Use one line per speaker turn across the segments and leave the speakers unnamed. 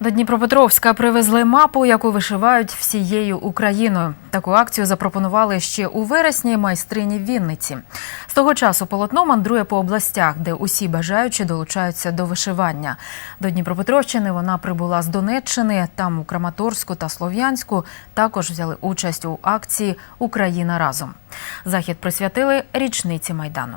До Дніпропетровська привезли мапу, яку вишивають всією Україною. Таку акцію запропонували ще у вересні майстрині Вінниці. З того часу полотно мандрує по областях, де усі бажаючі долучаються до вишивання. До Дніпропетровщини вона прибула з Донеччини. Там у Краматорську та Слов'янську також взяли участь у акції Україна разом. Захід присвятили річниці майдану.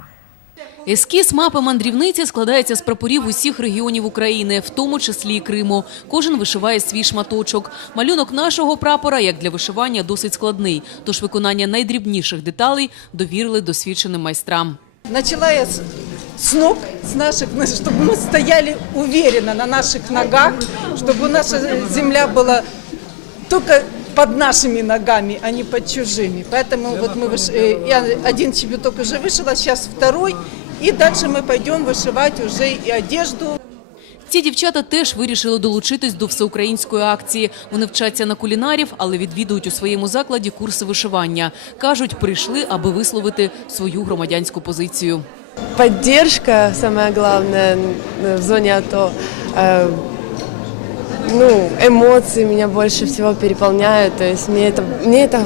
Ескіз мапи мандрівниці складається з прапорів усіх регіонів України, в тому числі і Криму. Кожен вишиває свій шматочок. Малюнок нашого прапора, як для вишивання, досить складний. Тож виконання найдрібніших деталей довірили досвідченим майстрам.
Начала я с, с ног, с наших, чтобы мы стояли уверенно на наших ногах, чтобы наша земля была только под нашими ногами, а не под чужими. Поэтому вот мы выш... э, я один чебеток уже вышила, сейчас второй, и дальше мы пойдем вышивать уже и одежду,
Ці дівчата теж вирішили долучитись до всеукраїнської акції. Вони вчаться на кулінарів, але відвідують у своєму закладі курси вишивання. Кажуть, прийшли, аби висловити свою громадянську позицію.
Поддержка, самое главное, н- в зоне АТО. Э, ну, эмоции меня больше всего переполняют. То есть мне это, мне это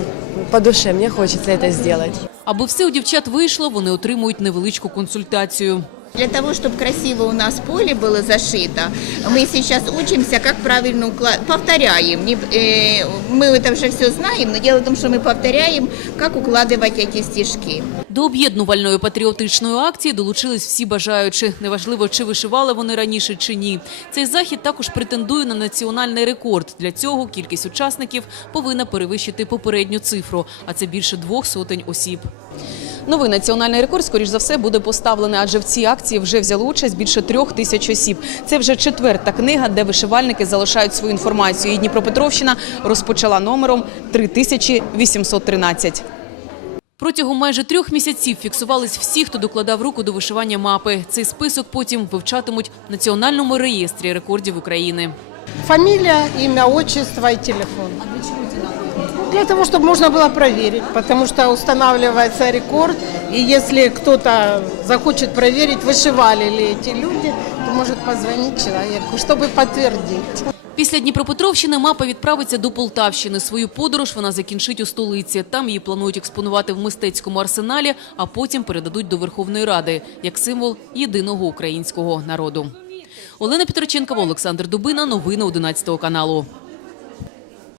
по душе, мне хочется это сделать.
Аби все у дівчат вийшло, вони отримують невеличку консультацію.
Для того, чтобы красиво у нас поле было зашито, мы сейчас учимся, как правильно укладывать. Повторяем. Не- э, Мы это уже все знаем, но дело в том, что мы повторяем, как укладывать эти стежки.
До об'єднувальної патріотичної акції долучились всі бажаючі. Неважливо, чи вишивали вони раніше чи ні. Цей захід також претендує на національний рекорд. Для цього кількість учасників повинна перевищити попередню цифру, а це більше двох сотень осіб. Новий національний рекорд, скоріш за все, буде поставлений, адже в цій акції вже взяли участь більше трьох тисяч осіб. Це вже четверта книга, де вишивальники залишають свою інформацію. І Дніпропетровщина розпочала номером 3813. Протягом майже трьох місяців фіксувались всі, хто докладав руку до вишивання мапи. Цей список потім вивчатимуть в Національному реєстрі рекордів України.
Фамилия, имя, отчество и телефон. Для того, чтобы можно было проверить, потому что устанавливается рекорд, и если кто-то захочет проверить, вышивали ли эти люди, то может позвонить человеку, чтобы подтвердить.
Після Дніпропетровщини мапа відправиться до Полтавщини. Свою подорож вона закінчить у столиці. Там її планують експонувати в мистецькому арсеналі, а потім передадуть до Верховної Ради як символ єдиного українського народу. Олена Петроченкова, Олександр Дубина. Новини 11 каналу.